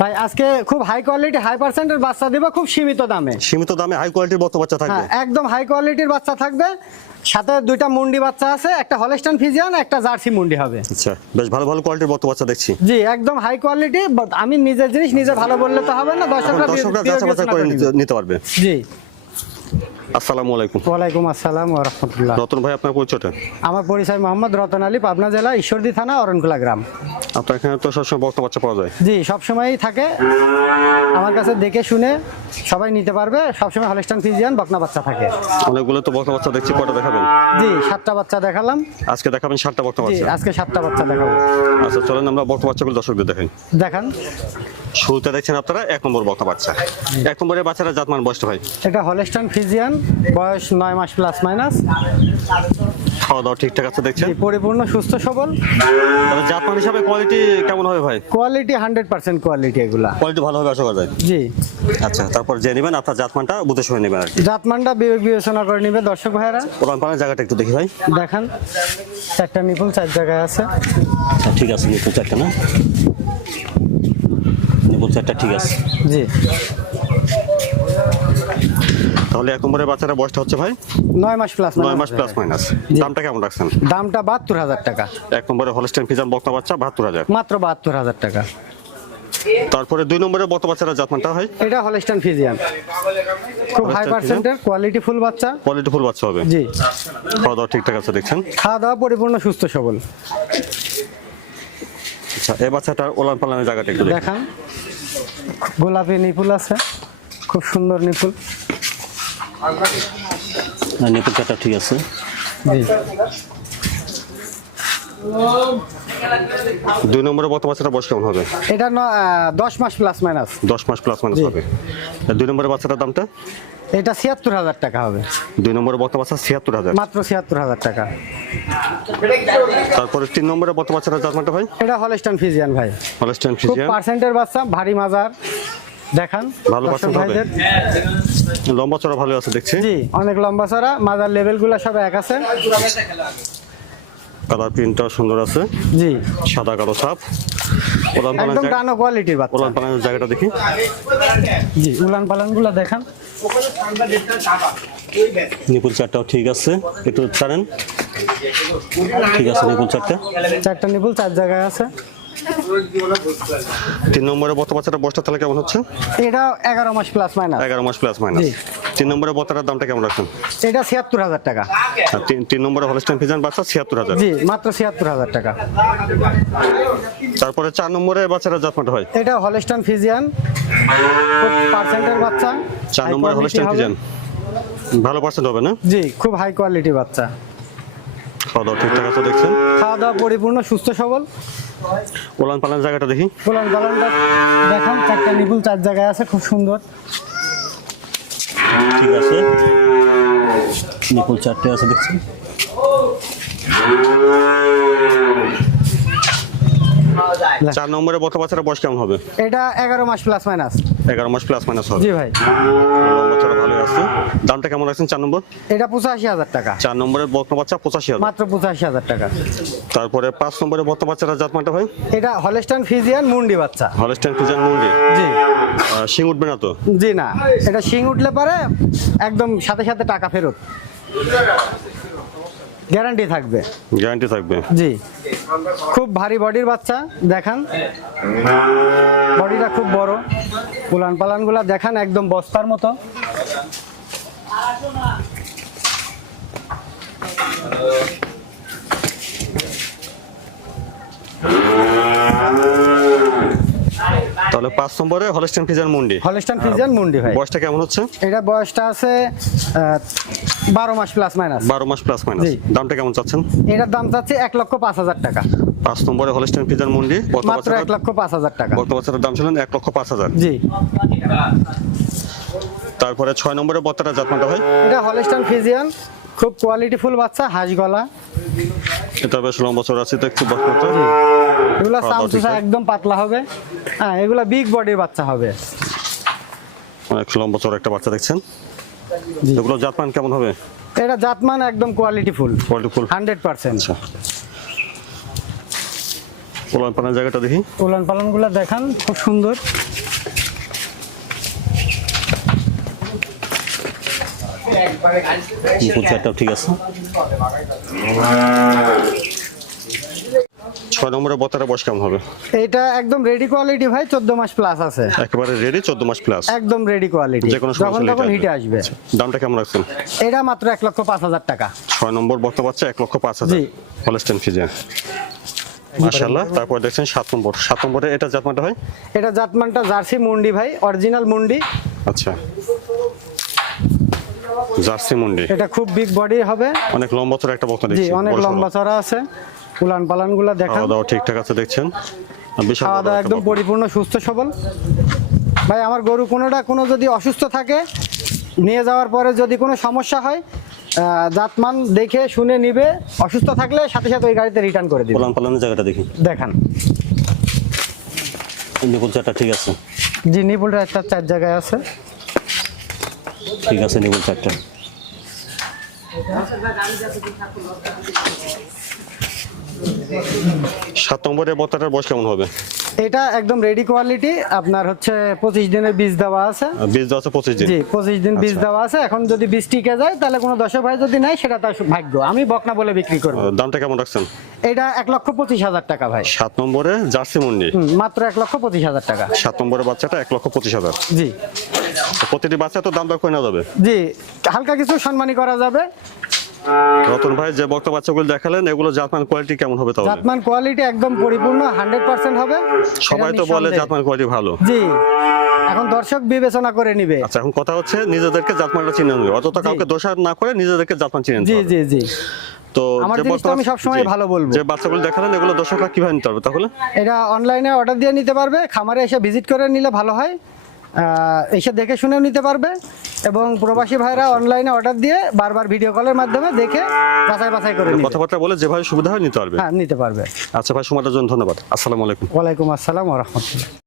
ভাই আজকে খুব হাই কোয়ালিটি হাই পার্সেন্টের বাচ্চা দিব খুব সীমিত দামে। সীমিত দামে হাই কোয়ালিটির বক্ত বাচ্চা থাকবে? হ্যাঁ একদম হাই কোয়ালিটির বাচ্চা থাকবে। সাথে দুইটা মুন্ডি বাচ্চা আছে একটা হলস্টান ফিজিয়ান একটা জার্সি মুন্ডি হবে। আচ্ছা বেশ ভালো ভালো কোয়ালিটির বক্ত বাচ্চা দেখছি। জি একদম হাই কোয়ালিটি আমি নিজের জিনিস নিজে ভালো বললে তো হবে না দর্শকরা দর্শকরা যাচাই করে নিতে- পারবে। জি। আসসালামু আলাইকুম। ওয়ালাইকুম আসসালাম ওয়া রাহমাতুল্লাহ। রতন ভাই আপনার পরিচয়টা? আমার পরিচয় মোহাম্মদ রতন আলী পাবনা জেলা ঈশ্বরদী থানা অরণখোলা গ্রাম। আপনার এখানে তো সবসময় বক্ত বাচ্চা পাওয়া যায়। জি সবসময়ই থাকে। আমার কাছে দেখে শুনে সবাই নিতে পারবে। সবসময় হলস্টান ফিজিয়ান বকনা বাচ্চা থাকে। অনেকগুলো তো বক্ত বাচ্চা দেখছি কটা দেখাবেন? জি সাতটা বাচ্চা দেখালাম। আজকে দেখাবেন বক্ত জি বাচ্চা। আজকে সাতটা বাচ্চা দেখাবো। আচ্ছা চলেন আমরা বক্ত বাচ্চাগুলো দর্শকদের দেখাই। দেখান। শুরুতে দেখছেন আপনারা এক নম্বর বক্ত বাচ্চা। এক নম্বরের বাচ্চারা জাতমান বয়সটা ভাই? এটা হলস্টান ফিজিয়ান বয়স নয় মাস প্লাস মাইনাস খাওয়া দাওয়া ঠিকঠাক আছে দেখছেন? পরিপূর্ণ সুস্থ সবল। তাহলে জাতমান হিসাবে কোয়ালিটি কেমন হবে ভাই? কোয়ালিটি হান্ড্রেড পার্সেন্ট কোয়ালিটি এগুলা। কোয়ালিটি ভালো হবে আশা করা যায়? জি। আচ্ছা তারপর যে নেবেন আপনার জাতমানটা বুঝে শুনে নেবেন আর কি। জাতমানটা বিবেক বিবেচনা করে নিবে। দর্শক ভাইয়েরা ওরান পানের জায়গাটা একটু দেখি ভাই। দেখান। চারটা নিপুল চার জায়গায় আছে। আচ্ছা ঠিক আছে নিপুল চারটা না? নিপুল চারটা ঠিক আছে। জি। তাহলে এক নম্বরের বাচ্চারা বয়সটা হচ্ছে ভাই? নয় মাস প্লাস নয় মাস প্লাস মাইনাস দামটা কেমন রাখছেন? দামটা বাহাত্তর হাজার টাকা। এক নম্বরে হলস্টেন ফিজান বক্তা বাচ্চা বাহাত্তর হাজার। মাত্র বাহাত্তর হাজার টাকা। তারপরে দুই নম্বরে বত বাচ্চারা জাতমানটা হয়? এটা হলস্টান ফিজিয়ান খুব হাই পার্সেন্টের কোয়ালিটি ফুল বাচ্চা। কোয়ালিটি ফুল বাচ্চা হবে? জি। খাওয়া দাওয়া ঠিকঠাক আছে দেখছেন? খাওয়া দাওয়া পরিপূর্ণ সুস্থ সবল। আচ্ছা এই বাচ্চাটার ওলান পালানের জায়গাটা একটু দেখি। দেখান। গোলাপি নিপুল আছে। খুব সুন্দর নিপুল। নিপুল চারটা ঠিক আছে। দুই নম্বরে বত বাচ্চাটা বয়স কেমন হবে? এটা ন- দশ মাস প্লাস মাইনাস দশ মাস প্লাস মাইনাস হবে। দুই নম্বরের বাচ্চাটার দামটা? এটা ছিয়াত্তর হাজার টাকা হবে। দুই নম্বরে বত বাচ্চা ছিয়াত্তর হাজার। মাত্র ছিয়াত্তর হাজার টাকা। তারপরে তিন নম্বরে বত বাচ্চাটা জাতমানটা ভাই? এটা হলস্টান ফিজিয়ান ভাই। হলস্টেন খুব ফিজিয়ান পার্সেন্টের বাচ্চা ভারী মাজার। দেখান ভালো percent হবে। লম্বা চড়া ভালো আছে দেখছি। জি অনেক লম্বা চড়া মাজার লেভেলগুলো সব এক আছে। কালার প্রিন্টটা সুন্দর আছে। জি। সাদা কালো ছাপ। ওলান পালানের একদম ডানো কোয়ালিটির বাচ্চা। ওলান পালানের জায়গাটা দেখি। জি উলান পালানগুলো দেখান। নিপুল চারটাও ঠিক আছে। একটু ছাড়েন। ঠিক আছে নিপুল চারটা। চারটা নিপুল চার জায়গায় আছে। তিন নম্বরে বত বাচ্চাটা বয়সটা তাহলে কেমন হচ্ছে? এটা এগারো মাস প্লাস মাইনাস এগারো মাস প্লাস মাইনাস তিন নম্বরে বতাটার দামটা কেমন রাখছেন? এটা ছিয়াত্তর হাজার টাকা। তিন তিন নম্বরে হলস্টেন ফিজান বাচ্চা ছিয়াত্তর হাজার। জি মাত্র ছিয়াত্তর হাজার টাকা। তারপরে চার নম্বরে বাচ্চারা জাতমাটা হয়। এটা হলস্টান ফিজিয়ান পার্সেন্টের বাচ্চা। চার নম্বরে হবে। ফিজান ভালো পার্সেন্ট হবে না? জি খুব হাই কোয়ালিটি বাচ্চা। খাওয়া দাওয়া ঠিকঠাক আছে দেখছেন? খাওয়া দাওয়া পরিপূর্ণ সুস্থ সবল। ওলান পালানের জায়গাটা দেখি। পোলান পালানটা দেখান চারটা নিপুল চার জায়গায় আছে খুব সুন্দর। ঠিক আছে। নিপুল চারটে আছে দেখছি চার নম্বরে বত বাচ্চারা বয়স কেমন হবে? এটা এগারো মাস প্লাস মাইনাস এগারো মাস প্লাস মাইনাস হবে। জি ভাই। লম্বা ভালো আছে। দামটা কেমন রাখছেন? চার নম্বর? এটা পঁচাশি হাজার টাকা। চার নম্বরের বর্তমান বাচ্চা পঁচাশি হাজার। মাত্র পঁচাশি হাজার টাকা। তারপরে পাঁচ নম্বরে বর্তমান বাচ্চারা জাতমানটা ভাই? এটা হলস্টান ফিজিয়ান মুন্ডি বাচ্চা। হলস্টেন ফিজান মুন্ডি। জি। শিং উঠবে না তো? জি না। এটা শিং উঠলে পারে একদম সাথে সাথে টাকা ফেরত। গ্যারান্টি থাকবে। গ্যারান্টি থাকবে। জি। খুব ভারী বডির বাচ্চা দেখান। বডিটা খুব বড়। উলান পালানগুলা দেখান একদম বস্তার মতো। তাহলে পাঁচ নম্বরে হলস্টেন ফিজান মুন্ডি। হলস্টান ফিজিয়ান মুন্ডি ভাই। বয়সটা কেমন হচ্ছে? এটা বয়সটা আছে বারো মাস প্লাস মাইনাস বারো মাস প্লাস মাইনাস দামটা কেমন চাচ্ছেন? এটার দাম চাচ্ছে এক লক্ষ পাঁচ হাজার টাকা। পাঁচ নম্বরে হলস্টেন ফিজান মুন্ডি গত বছরের এক লক্ষ পাঁচ হাজার টাকা। গত বছরের দাম ছিলেন এক লক্ষ পাঁচ হাজার। জি। তারপরে ছয় নম্বরে বত্তাটা জাতমানটা হয় এটা হলস্টান ফিজিয়ান খুব কোয়ালিটিফুল বাচ্চা হাঁস গলা। এটা বেশ লম্বা চড়া আছে তো একটু বক্তা জি। এগুলা সামসুসা একদম পাতলা হবে। হ্যাঁ এগুলা বিগ বডির বাচ্চা হবে। অনেক লম্বা চড়া একটা বাচ্চা দেখছেন। এগুলো জাতমান কেমন হবে? এটা জাতমান একদম quality full quality full hundred percent আচ্ছা। পোলান পালান জায়গাটা দেখি। উলান পালনগুলো দেখান খুব সুন্দর। ঠিক আছে। ছয় নম্বরের বতারা বয়স কেমন হবে? এইটা একদম রেডি কোয়ালিটি ভাই চোদ্দ মাস প্লাস আছে। একেবারে রেডি চোদ্দ মাস প্লাস একদম রেডি কোয়ালিটি যে কোনো সময় তখন হিটে আসবে। দামটা কেমন রাখছেন? এটা মাত্র এক লক্ষ পাঁচ হাজার টাকা। ছয় নম্বর বক্তা বাচ্চা এক লক্ষ পাঁচ হাজার। জি। হলস্টেন ফিজে মাশাল্লাহ তারপর দেখছেন সাত নম্বর। সাত নম্বরে এটা জাতমানটা হয় এটা জাতমানটা জার্সি মুন্ডি ভাই অরিজিনাল মুন্ডি। আচ্ছা। জার্সি মুন্ডি। এটা খুব বিগ বডি হবে। অনেক লম্বা চড়া একটা বক্তা দেখছি অনেক লম্বা চড়া আছে। উলান পালানগুলা দেখান। খাওয়া দাওয়া ঠিকঠাক আছে দেখছেন? খাওয়া দাওয়া একদম পরিপূর্ণ সুস্থ সবল। ভাই আমার গরু কোনোটা কোনো যদি অসুস্থ থাকে নিয়ে যাওয়ার পরে যদি কোনো সমস্যা হয় জাতমান দেখে শুনে নিবে অসুস্থ থাকলে সাথে সাথে ওই গাড়িতে রিটার্ন করে দিবে। পোলান পালানের জায়গাটা দেখি। দেখান। নিপুল চারটা ঠিক আছে। জি নিপুলটা একটা চার জায়গায় আছে। ঠিক আছে নিপুল চারটা সাত নম্বরের বত্তাটার বয়স কেমন হবে? এটা একদম রেডি কোয়ালিটি আপনার হচ্ছে পঁচিশ দিনের বীজ দেওয়া আছে। বীজ দেওয়া আছে পঁচিশ দিন? জি পঁচিশ দিন বীজ আচ্ছা। দেওয়া আছে। এখন যদি বীজ টিকে যায় তাহলে কোনো দর্শক ভাই যদি নেয় সেটা তার ভাগ্য। আমি বকনা বলে বিক্রি করব। দামটা কেমন রাখছেন? এটা এক লক্ষ পঁচিশ হাজার টাকা ভাই। সাত নম্বরে জার্সি মুন্ডি। মাত্র এক লক্ষ পঁচিশ হাজার টাকা। সাত নম্বরের বাচ্চাটা এক লক্ষ পঁচিশ হাজার। জি। প্রতিটি বাচ্চা তো দাম দর করে যাবে। জি হালকা কিছু সম্মানী করা যাবে। রতন ভাই যে বক্তা বাচ্চাগুলো দেখালেন এগুলো জাতমান কোয়ালিটি কেমন হবে তাহলে? জাতমান কোয়ালিটি একদম পরিপূর্ণ হান্ড্রেড পার্সেন্ট হবে। সবাই তো বলে। জাতমান কোয়ালিটি ভালো। জি। এখন দর্শক বিবেচনা করে নিবে। আচ্ছা এখন কথা হচ্ছে নিজেদেরকে জাতমানটা চিনে নেবে। অযথা কাউকে দোষার না করে নিজেদেরকে জাতমান চিনে জি। জি জি। তো আমার যে জিনিসটা আমি সবসময় জি। ভালো বলব। যে বাচ্চাগুলো দেখালেন এগুলো দর্শকরা কীভাবে নিতে হবে তাহলে? এটা অনলাইনে অর্ডার দিয়ে নিতে পারবে খামারে এসে ভিজিট করে নিলে ভালো হয়। এসে দেখে শুনেও নিতে পারবে এবং প্রবাসী ভাইরা অনলাইনে অর্ডার দিয়ে বারবার ভিডিও কলের মাধ্যমে দেখে বাছাই বাছাই করে নিতে কথাবার্তা বলে যেভাবে সুবিধা হয় নিতে পারবে? হ্যাঁ নিতে পারবে। আচ্ছা ভাই সময়টার জন্য ধন্যবাদ। আসসালামু আলাইকুম। ওয়ালাইকুম আসসালাম রহমতুল্লাহ।